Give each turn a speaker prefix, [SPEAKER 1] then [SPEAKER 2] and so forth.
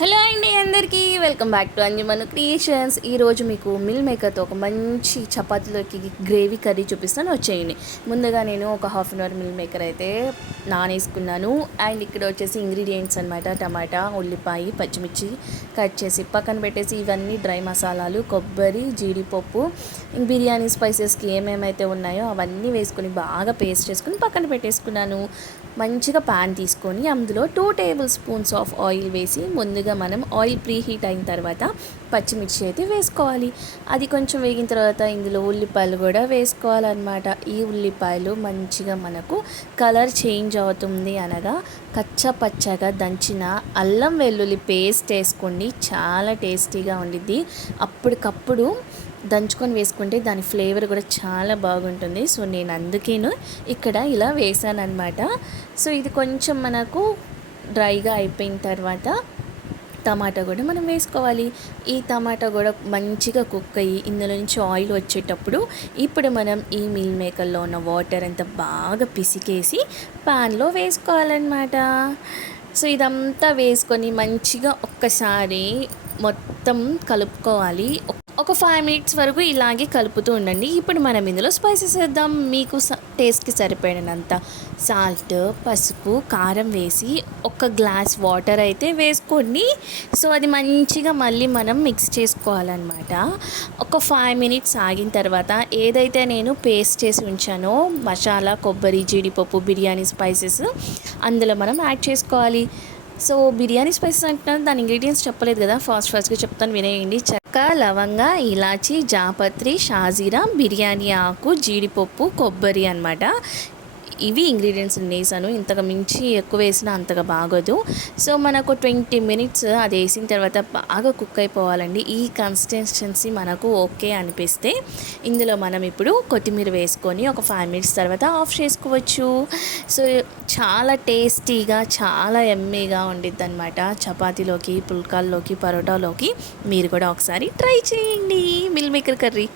[SPEAKER 1] Hello అండి అందరికీ welcome back to Anjuman creations. ఈరోజు మీకు మిల్ మేకర్తో ఒక మంచి చపాతీలోకి గ్రేవీ కర్రీ చూపిస్తాను. వచ్చేయండి. ముందుగా నేను ఒక half an hour meal maker అయితే నానేసుకున్నాను. అండ్ ఇక్కడ వచ్చేసి ఇంగ్రీడియంట్స్ అనమాట టమాటా ఉల్లిపాయ పచ్చిమిర్చి కట్ చేసి పక్కన పెట్టేసి ఇవన్నీ డ్రై మసాలాలు కొబ్బరి జీడిపప్పు బిర్యానీ స్పైసెస్కి ఏమేమైతే ఉన్నాయో అవన్నీ వేసుకొని బాగా పేస్ట్ చేసుకుని పక్కన పెట్టేసుకున్నాను. మంచిగా ప్యాన్ తీసుకొని అందులో two tablespoons of oil వేసి ముందుగా మనం ఆయిల్ ప్రీ హీట్ అయిన తర్వాత పచ్చిమిర్చి అయితే వేసుకోవాలి. అది కొంచెం వేగిన తర్వాత ఇందులో ఉల్లిపాయలు కూడా వేసుకోవాలన్నమాట. ఈ ఉల్లిపాయలు మంచిగా మనకు కలర్ చేంజ్ అవుతుంది అనగా కచ్చ పచ్చగా దంచిన అల్లం వెల్లుల్లి పేస్ట్ వేసుకోండి. చాలా టేస్టీగా ఉండిద్ది. అప్పటికప్పుడు దంచుకొని వేసుకుంటే దాని ఫ్లేవర్ కూడా చాలా బాగుంటుంది. సో నేను అందుకేను ఇక్కడ ఇలా వేసాను అనమాట సో ఇది కొంచెం మనకు డ్రైగా అయిపోయిన తర్వాత టమాటా కూడా మనం వేసుకోవాలి. ఈ టమాటా కూడా మంచిగా కుక్ అయ్యి ఇందులో నుంచి ఆయిల్ వచ్చేటప్పుడు ఇప్పుడు మనం ఈ మిల్ మేకర్లో ఉన్న వాటర్ అంతా బాగా పిసికేసి ప్యాన్లో వేసుకోవాలన్నమాట. సో ఇదంతా వేసుకొని మంచిగా ఒక్కసారి మొత్తం కలుపుకోవాలి. ఒక ఫైవ్ మినిట్స్ వరకు ఇలాగే కలుపుతూ ఉండండి. ఇప్పుడు మనం ఇందులో స్పైసెస్ వేద్దాం. మీకు టేస్ట్కి సరిపడినంత సాల్ట్ పసుపు కారం వేసి ఒక గ్లాస్ వాటర్ అయితే వేసుకోండి. సో అది మంచిగా మళ్ళీ మనం మిక్స్ చేసుకోవాలన్నమాట. ఒక ఫైవ్ మినిట్స్ ఆగిన తర్వాత ఏదైతే నేను పేస్ట్ చేసి ఉంచానో మసాలా కొబ్బరి జీడిపప్పు బిర్యానీ స్పైసెస్ అందులో మనం యాడ్ చేసుకోవాలి. సో బిర్యానీ స్పైసెస్ అంటున్నాను. దాని ఇంగ్రీడియంట్స్ చెప్పలేదు కదా. ఫాస్ట్ ఫాస్ట్గా చెప్తాను. వినేయండి. చెక్క లవంగ ఇలాచి జాపత్రి షాజీరా బిర్యానీ ఆకు జీడిపప్పు కొబ్బరి అనమాట ఇవి ఇంగ్రీడియంట్స్ వేసాను ఇంతకు మించి ఎక్కువ వేసినా అంతగా బాగోదు. సో మనకు ట్వంటీ మినిట్స్ అది వేసిన తర్వాత బాగా కుక్ అయిపోవాలండి. ఈ కన్సిస్టెన్సీ మనకు ఓకే అనిపిస్తే ఇందులో మనం ఇప్పుడు కొత్తిమీర వేసుకొని ఒక ఫైవ్ మినిట్స్ తర్వాత ఆఫ్ చేసుకోవచ్చు. సో చాలా టేస్టీగా చాలా ఎమ్మీగా ఉండిద్ది అనమాట చపాతీలోకి పుల్కాల్లోకి పరోటాలోకి మీరు కూడా ఒకసారి ట్రై చేయండి. Meal maker curry.